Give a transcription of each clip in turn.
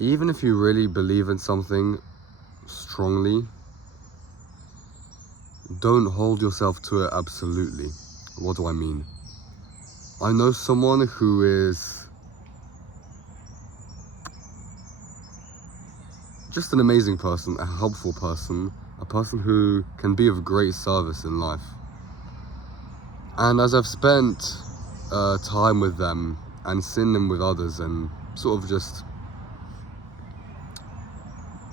even if you really believe in something strongly, don't hold yourself to it absolutely. What do I mean? I know someone who is just an amazing person, a helpful person, a person who can be of great service in life. And as I've spent time with them and seen them with others and sort of just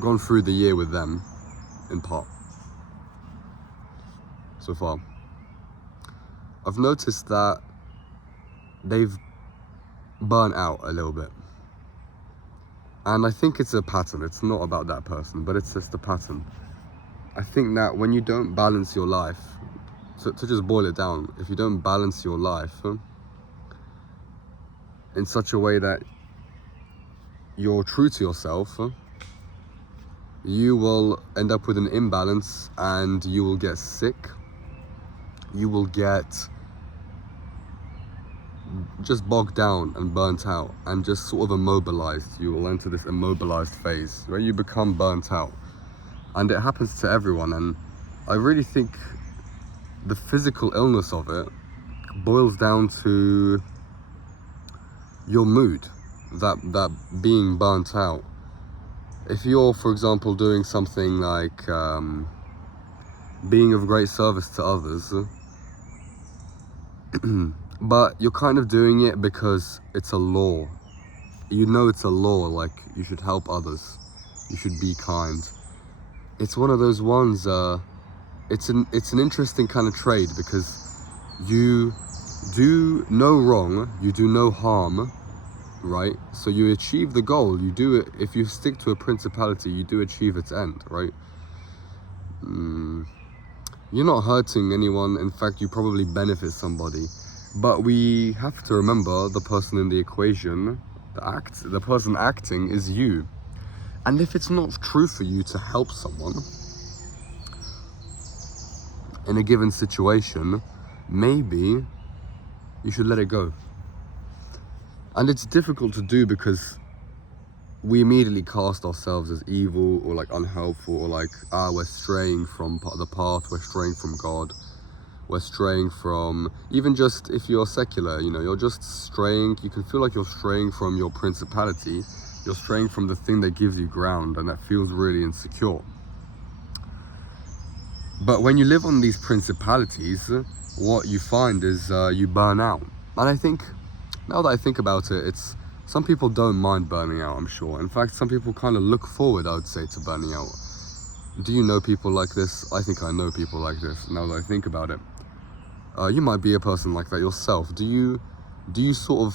gone through the year with them, in part, so far, I've noticed that they've burnt out a little bit. And I think it's a pattern. It's not about that person, but it's just a pattern. I think that when you don't balance your life, to just boil it down, if you don't balance your life in such a way that you're true to yourself, you will end up with an imbalance and you will get sick. You will get just bogged down and burnt out and just sort of immobilized. You will enter this immobilized phase where you become burnt out. And it happens to everyone. And I really think the physical illness of it boils down to your mood, that being burnt out. If you're, for example, doing something like being of great service to others, but you're kind of doing it because it's a law. You know it's a law, like you should help others, you should be kind. It's one of those ones, it's an interesting kind of trade, because you do no wrong, you do no harm, right? So you achieve the goal, you do it. If you stick to a principality, you do achieve its end, right? You're not hurting anyone. In fact, you probably benefit somebody. But we have to remember the person in the equation, the person acting is you. And if it's not true for you to help someone in a given situation, maybe you should let it go. And it's difficult to do because we immediately cast ourselves as evil or like unhelpful, or like, we're straying from the path, we're straying from God, we're straying from, even just if you're secular, you know, you're just straying, you can feel like you're straying from your principality, you're straying from the thing that gives you ground, and that feels really insecure. But when you live on these principalities, what you find is you burn out. And I think, now that I think about it, some people don't mind burning out, I'm sure. In fact, some people kind of look forward, I would say, to burning out. Do you know people like this? I think I know people like this, now that I think about it. You might be a person like that yourself. Do you sort of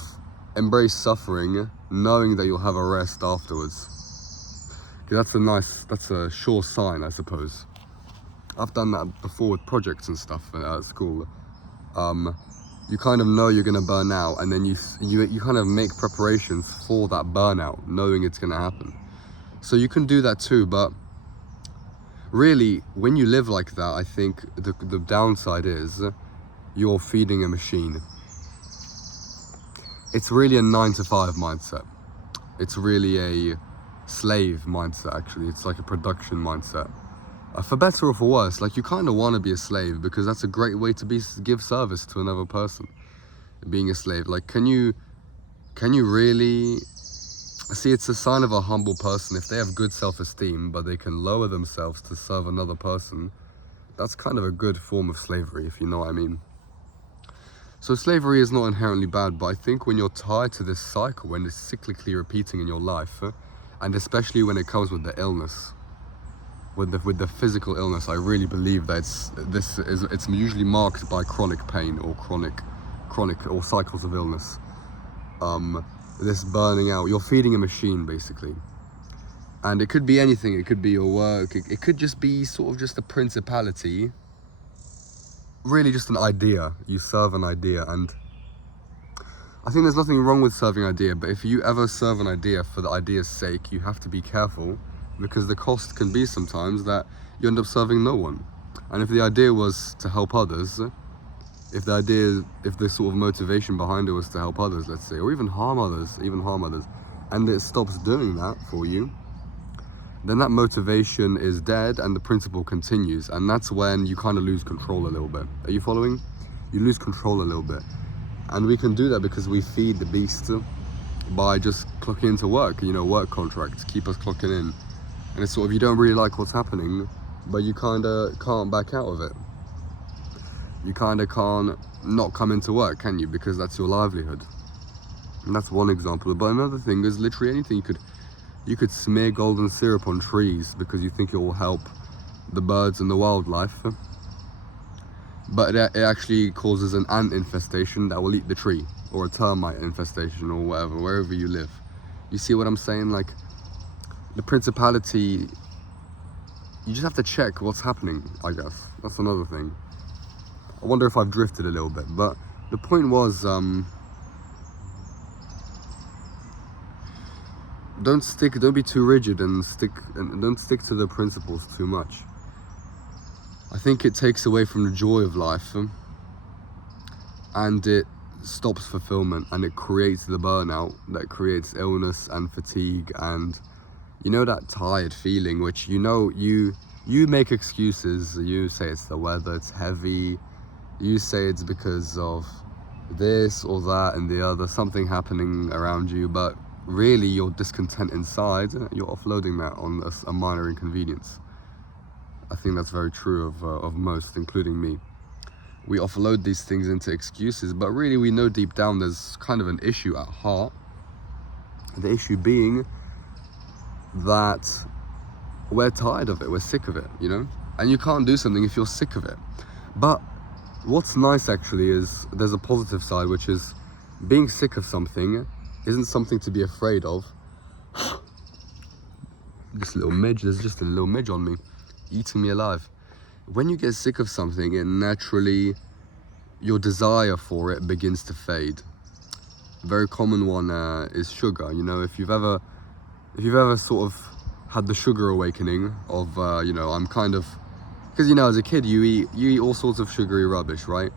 embrace suffering, knowing that you'll have a rest afterwards? Because that's a sure sign, I suppose. I've done that before with projects and stuff at school. You kind of know you're gonna burn out, and then you kind of make preparations for that burnout, knowing it's gonna happen. So you can do that too, but really, when you live like that, I think the downside is you're feeding a machine. It's really a 9-to-5 mindset. It's really a slave mindset, actually. It's like a production mindset. For better or for worse, like, you kind of want to be a slave, because that's a great way to give service to another person. Being a slave, like, can you really see? It's a sign of a humble person if they have good self-esteem, but they can lower themselves to serve another person. That's kind of a good form of slavery, if you know what I mean. So slavery is not inherently bad, but I think when you're tied to this cycle, when it's cyclically repeating in your life, and especially when it comes with the illness, with the physical illness, I really believe that it's usually marked by chronic pain or chronic or cycles of illness. This burning out, you're feeding a machine, basically. And it could be anything. It could be your work. It could just be sort of just a principality. Really just an idea. You serve an idea. And I think there's nothing wrong with serving an idea, but if you ever serve an idea for the idea's sake, you have to be careful, because the cost can be sometimes that you end up serving no one. And if the idea was to help others, if the sort of motivation behind it was to help others, let's say, or even harm others, and it stops doing that for you, then that motivation is dead and the principle continues. And that's when you kind of lose control a little bit. Are you following? You lose control a little bit. And we can do that because we feed the beast by just clocking into work, work contracts, keep us clocking in. And it's sort of, you don't really like what's happening, but you kind of can't back out of it. You kind of can't not come into work, can you? Because that's your livelihood. And that's one example. But another thing is literally anything. You could smear golden syrup on trees because you think it will help the birds and the wildlife. But it actually causes an ant infestation that will eat the tree, or a termite infestation, or whatever, wherever you live. You see what I'm saying? Like, the principality, you just have to check what's happening, I guess. That's another thing. I wonder if I've drifted a little bit, but the point was, don't be too rigid and don't stick to the principles too much. I think it takes away from the joy of life, and it stops fulfillment, and it creates the burnout that creates illness and fatigue, and that tired feeling, which you make excuses. You say it's the weather, it's heavy, you say it's because of this or that and the other, something happening around you, but really you're discontent inside. You're offloading that on a minor inconvenience. I think that's very true of most, including me. We offload these things into excuses, but really we know deep down there's kind of an issue at heart. The issue being that we're tired of it, we're sick of it, and you can't do something if you're sick of it. But what's nice actually is there's a positive side, which is being sick of something isn't something to be afraid of. There's just a little midge on me, eating me alive. When you get sick of something, it naturally, your desire for it begins to fade. A very common one is sugar. If you've ever sort of had the sugar awakening of, I'm kind of, because as a kid you eat all sorts of sugary rubbish, right?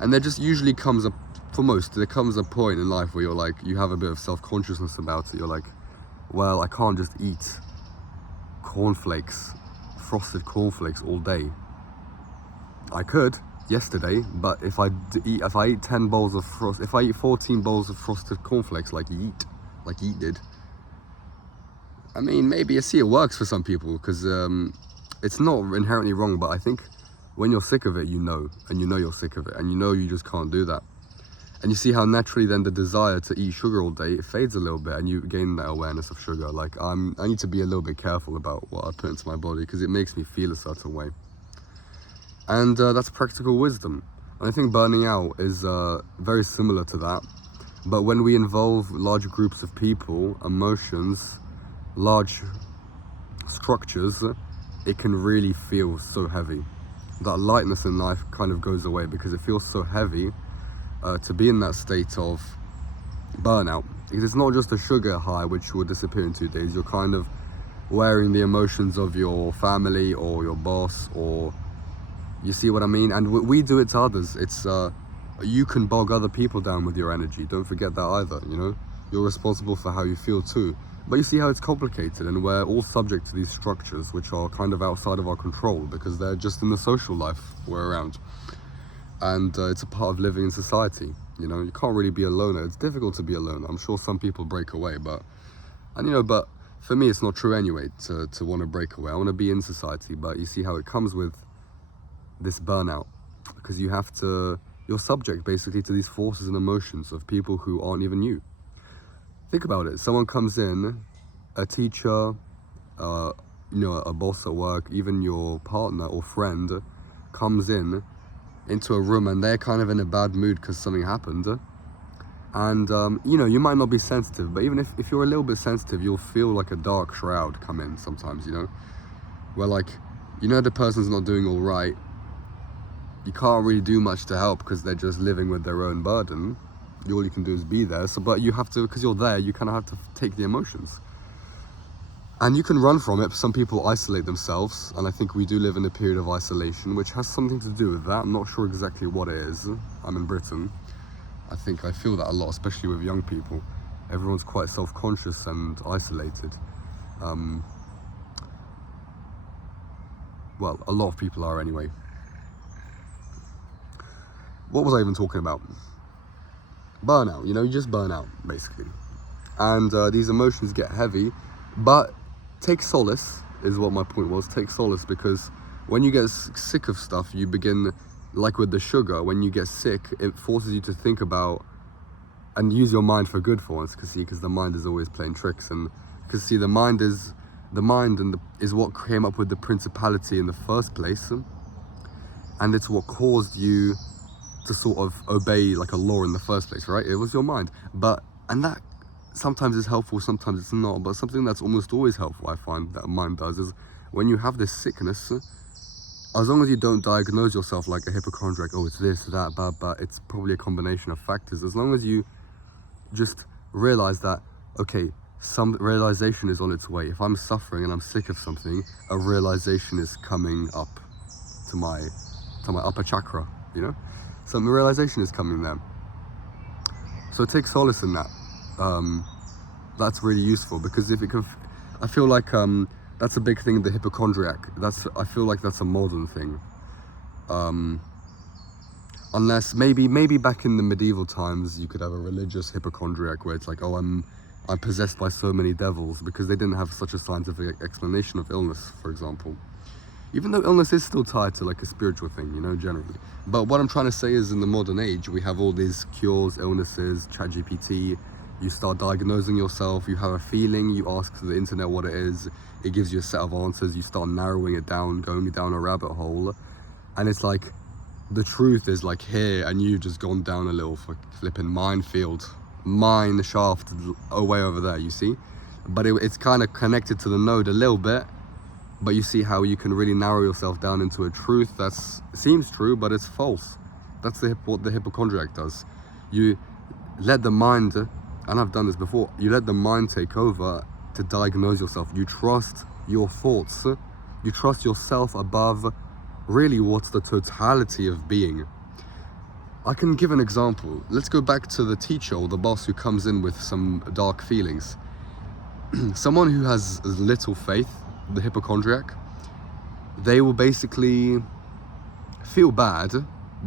And there just usually comes a point in life where you're like, you have a bit of self-consciousness about it. You're like, well, I can't just eat frosted cornflakes all day. I could yesterday, but if I eat 10 bowls of if I eat 14 bowls of frosted cornflakes like Yeet did, I mean, maybe I see it works for some people, because it's not inherently wrong, but I think when you're sick of it, and you're sick of it, and you just can't do that. And you see how naturally then the desire to eat sugar all day, it fades a little bit, and you gain that awareness of sugar. Like, I need to be a little bit careful about what I put into my body, because it makes me feel a certain way. And that's practical wisdom. And I think burning out is very similar to that. But when we involve large groups of people, emotions, large structures, it can really feel so heavy. That lightness in life kind of goes away, because it feels so heavy to be in that state of burnout. Because it's not just a sugar high which will disappear in 2 days. You're kind of wearing the emotions of your family or your boss, or you see what I mean? And we do it to others. It's you can bog other people down with your energy. Don't forget that either. You're responsible for how you feel too. But you see how it's complicated, and we're all subject to these structures which are kind of outside of our control, because they're just in the social life we're around. And it's a part of living in society. You can't really be a loner. It's difficult to be a loner. I'm sure some people break away, but for me it's not true anyway to want to break away. I want to be in society, but you see how it comes with this burnout, because you're subject basically to these forces and emotions of people who aren't even you. Think about it. Someone comes in, a teacher, a boss at work, even your partner or friend comes into a room, and they're kind of in a bad mood because something happened. And, you might not be sensitive, but even if you're a little bit sensitive, you'll feel like a dark shroud come in sometimes, where the person's not doing all right. You can't really do much to help because they're just living with their own burden. All you can do is be there. But you have to, because you're there, you kind of have to take the emotions. And you can run from it. Some people isolate themselves, and I think we do live in a period of isolation, which has something to do with that. I'm not sure exactly what it is. I'm in Britain. I feel that a lot, especially with young people. everyone's quite self-conscious and isolated. Well, a lot of people are anyway. What was I even talking about? Burnout, you just burn out, basically. And these emotions get heavy, but take solace, is what my point was. Take solace, because when you get sick of stuff, you begin, like with the sugar, when you get sick, it forces you to think about and use your mind for good for once, because the mind is always playing tricks. And because the mind is what came up with the principality in the first place, and it's what caused you to sort of obey like a law in the first place, right? It was your mind. And that sometimes is helpful, sometimes it's not. But something that's almost always helpful, I find, that a mind does, is when you have this sickness, as long as you don't diagnose yourself like a hypochondriac, oh, it's this, that, but it's probably a combination of factors. As long as you just realize that, okay, some realization is on its way. If I'm suffering and I'm sick of something, a realization is coming up to my upper chakra, Some realization is coming there. So take solace in that. That's really useful, because if it can, I feel like that's a big thing in the hypochondriac. I feel like that's a modern thing. Unless maybe back in the medieval times you could have a religious hypochondriac where it's like, oh, I'm possessed by so many devils, because they didn't have such a scientific explanation of illness, for example. Even though illness is still tied to like a spiritual thing, generally. But what I'm trying to say is, in the modern age, we have all these cures, illnesses, ChatGPT. You start diagnosing yourself, you have a feeling, you ask the internet what it is, it gives you a set of answers, you start narrowing it down, going down a rabbit hole, and it's like, the truth is like here, and you've just gone down a little flipping minefield, mine shaft way over there, you see? But it's kind of connected to the node a little bit. But you see how you can really narrow yourself down into a truth that seems true, but it's false. That's what the hypochondriac does. You let the mind, and I've done this before, you let the mind take over to diagnose yourself. You trust your thoughts. You trust yourself above really what's the totality of being. I can give an example. Let's go back to the teacher or the boss who comes in with some dark feelings. Someone who has little faith, the hypochondriac, they will basically feel bad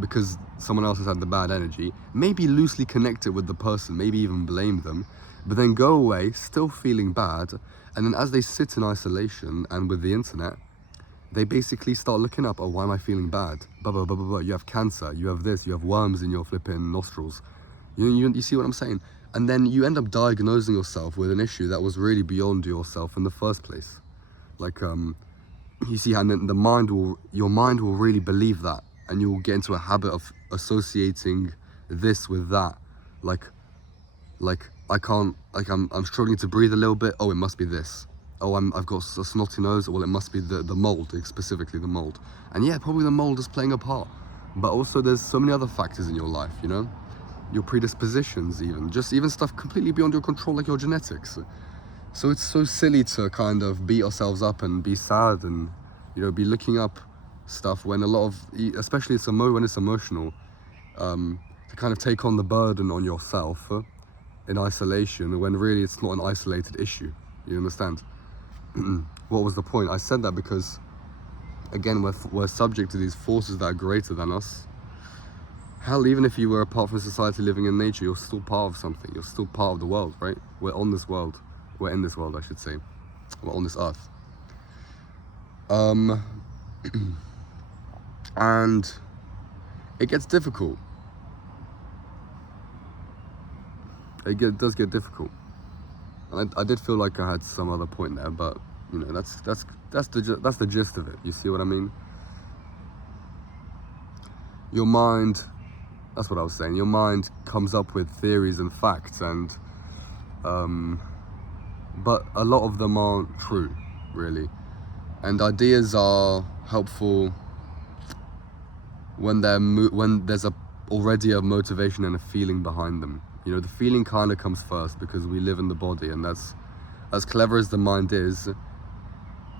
because someone else has had the bad energy, maybe loosely connect it with the person, maybe even blame them, but then go away still feeling bad. And then as they sit in isolation and with the internet, they basically start looking up, oh, why am I feeling bad? Blah, blah, blah, blah, blah. You have cancer, you have this, you have worms in your flipping nostrils. You see what I'm saying? And then you end up diagnosing yourself with an issue that was really beyond yourself in the first place. Like, you see, and then your mind will really believe that, and you'll get into a habit of associating this with that. Like I'm struggling to breathe a little bit. Oh, it must be this. Oh, I've got a snotty nose. Well, it must be the mold, specifically the mold. And yeah, probably the mold is playing a part. But also, there's so many other factors in your life. Your predispositions, even stuff completely beyond your control, like your genetics. So it's so silly to kind of beat ourselves up and be sad and, be looking up stuff when a lot of, especially when it's emotional, to kind of take on the burden on yourself in isolation, when really it's not an isolated issue. You understand? What was the point? I said that because, again, we're subject to these forces that are greater than us. Hell, even if you were apart from society living in nature, you're still part of something. You're still part of the world, right? We're in this world, I should say. We're on this earth. And it gets difficult. It does get difficult. And I did feel like I had some other point there, but that's the gist of it. You see what I mean? Your mind, that's what I was saying. Your mind comes up with theories and facts, and but a lot of them aren't true, really. And ideas are helpful when there's already a motivation and a feeling behind them. The feeling kind of comes first because we live in the body, and that's, as clever as the mind is,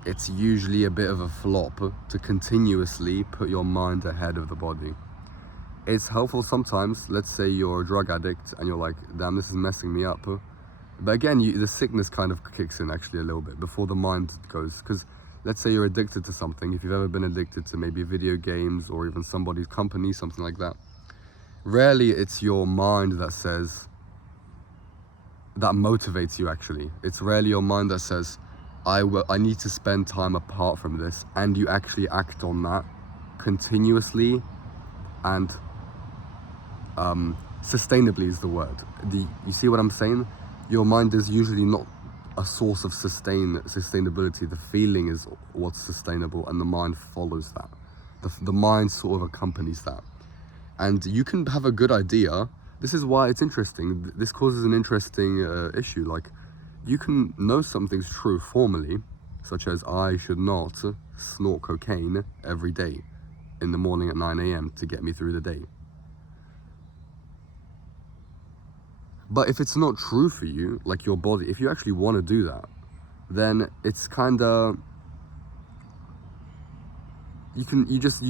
it's usually a bit of a flop to continuously put your mind ahead of the body. It's helpful sometimes. Let's say you're a drug addict and you're like, damn, this is messing me up. But again, the sickness kind of kicks in actually a little bit before the mind goes. Because let's say you're addicted to something. If you've ever been addicted to maybe video games or even somebody's company, something like that, rarely it's your mind that motivates you actually. It's rarely your mind that says, I need to spend time apart from this, and you actually act on that continuously and sustainably is the word. You see what I'm saying? Your mind is usually not a source of sustainability. The feeling is what's sustainable, and the mind follows that. The mind sort of accompanies that. And you can have a good idea. This is why it's interesting. This causes an interesting issue. Like, you can know something's true formally, such as I should not snort cocaine every day in the morning at 9 a.m. to get me through the day. But if it's not true for you, like your body, if you actually want to do that, then it's kind of, you're just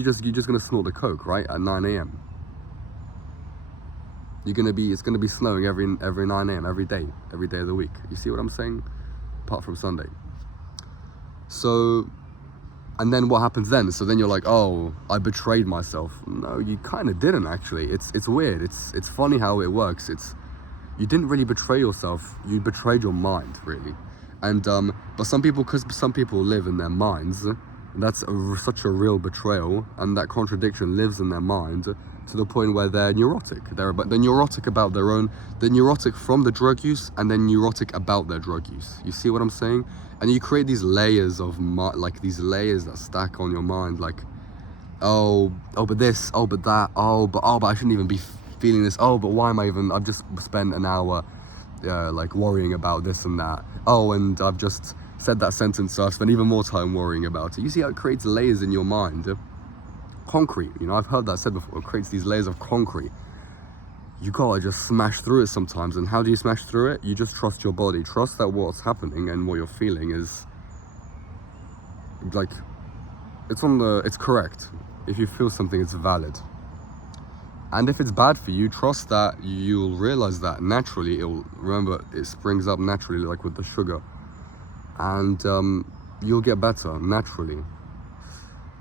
gonna snort the coke, right, at 9 a.m. It's gonna be snowing every 9 a.m. every day of the week. You see what I'm saying? Apart from Sunday. So, and then what happens then? So then you're like, oh, I betrayed myself. No, you kind of didn't actually. It's weird. It's funny how it works. You didn't really betray yourself. You betrayed your mind, really. And but because some people live in their minds, that's such a real betrayal, and that contradiction lives in their mind to the point where they're neurotic. They're neurotic about they're neurotic from the drug use, and they're neurotic about their drug use. You see what I'm saying? And you create these layers of these layers that stack on your mind, like, oh, but this, oh, but that, but I shouldn't even be feeling this. Oh, but why am I even? I've just spent an hour, like worrying about this and that. Oh, and I've just said that sentence, so I've spent even more time worrying about it. You see how it creates layers in your mind? Concrete, I've heard that said before. It creates these layers of concrete. You gotta just smash through it sometimes. And how do you smash through it? You just trust your body. Trust that what's happening and what you're feeling is like, it's correct. If you feel something, it's valid. And if it's bad for you, trust that you'll realize that naturally. It springs up naturally, like with the sugar. And you'll get better naturally.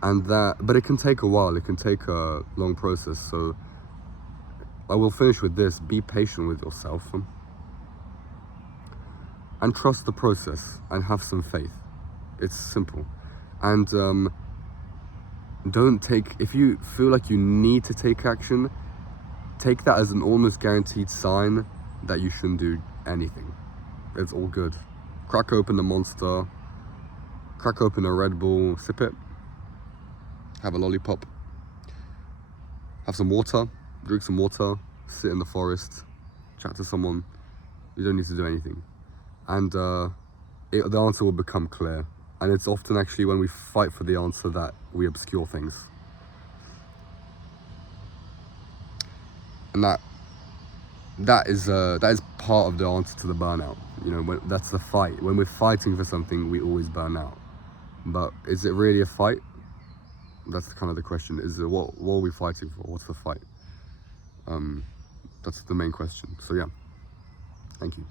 But it can take a while. It can take a long process. So I will finish with this. Be patient with yourself. And trust the process. And have some faith. It's simple. And if you feel like you need to take action, take that as an almost guaranteed sign that you shouldn't do anything. It's all good. Crack open a Monster. Crack open a Red Bull. Sip it. Have a lollipop. Have some water. Drink some water. Sit in the forest. Chat to someone. You don't need to do anything. And the answer will become clear. And it's often actually when we fight for the answer that we obscure things. And that is part of the answer to the burnout. That's the fight. When we're fighting for something, we always burn out. But is it really a fight? That's kind of the question. What are we fighting for? What's the fight? That's the main question. So yeah, thank you.